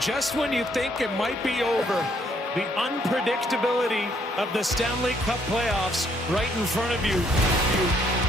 Just when you think it might be over, the unpredictability of the Stanley Cup playoffs right in front of you.